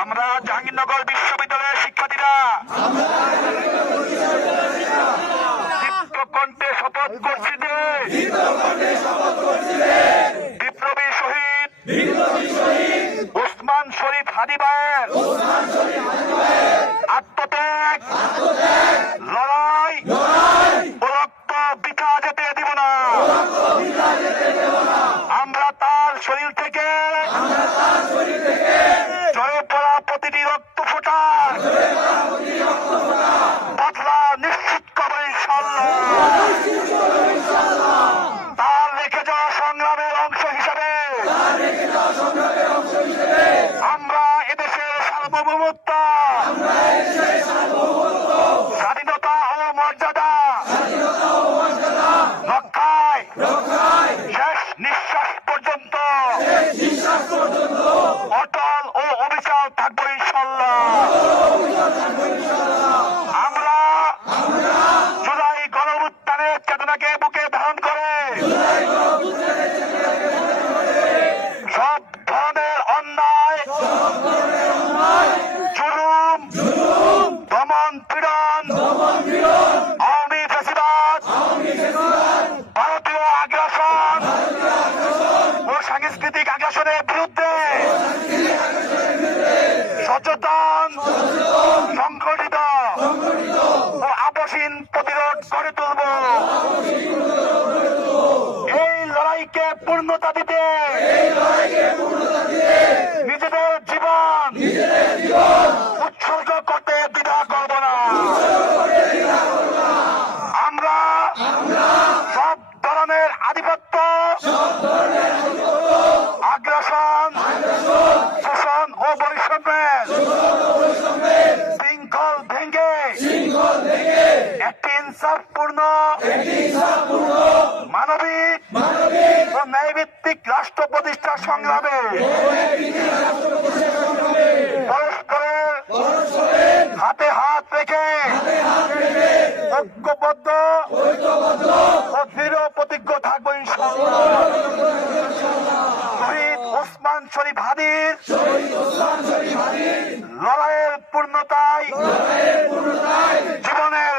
আমরা জাহাঙ্গীরনগর বিশ্ববিদ্যালয়ের শিক্ষার্থীরা কণ্ঠে শপথ করছি যে বিপ্লবী শহীদ ওসমান শরীফ হাদী ভাইয়ের আত্মত্যাগ লড়াই ও রক্ত বৃথা যেতে দিব না। আমরা তার শরীর থেকে ঝরে পড়া প্রতিটি রক্ত ফোঁটা বদলা নিশ্চিত করবো ইনশাআল্লাহ। তার রেখে যাওয়া সংগ্রামের অংশ হিসাবে আমরা এদেশের সার্বভৌমত্ব, স্বাধীনতা ও মর্যাদা রক্ষায় শেষ নিঃশ্বাস পর্যন্ত অটল ও অবিচল থাকবো ইনশাআল্লাহ। আমরা জুলাই গণঅভ্যুত্থানের চেতনাকে বুকে ধারণ করে সব ধরনের অন্যায়, জুলুম, দমন পীড়ন, আওয়ামী ফ্যাসিবাদ, ভারতীয় আগ্রাসন ও সাংস্কৃতিক আগ্রাসনের বিরুদ্ধে সচেতন, সংগঠিত ও আপসীন প্রতিরোধ গড়ে তুলব। এই লড়াইকে পূর্ণতা দিতে নিজেদের জীবন উৎসর্গ করতে দ্বিধা করব না। আমরা সব ধরনের আধিপত্য, আগ্রাসন, শোষণ ও বৈষম্যের শৃঙ্খল ভেঙে একটি ইনসাফপূর্ণ, মানবিক ও ন্যায়ভিত্তিক রাষ্ট্র প্রতিষ্ঠার সংগ্রামে পরস্পরের হাতে হাত রেখে ঐক্যবদ্ধ ও দৃঢ় প্রতিজ্ঞ থাকবো ইনশাআল্লাহ। শহীদ ওসমান শরীফ হাদীর লড়াইয়ের পূর্ণতায় জীবনের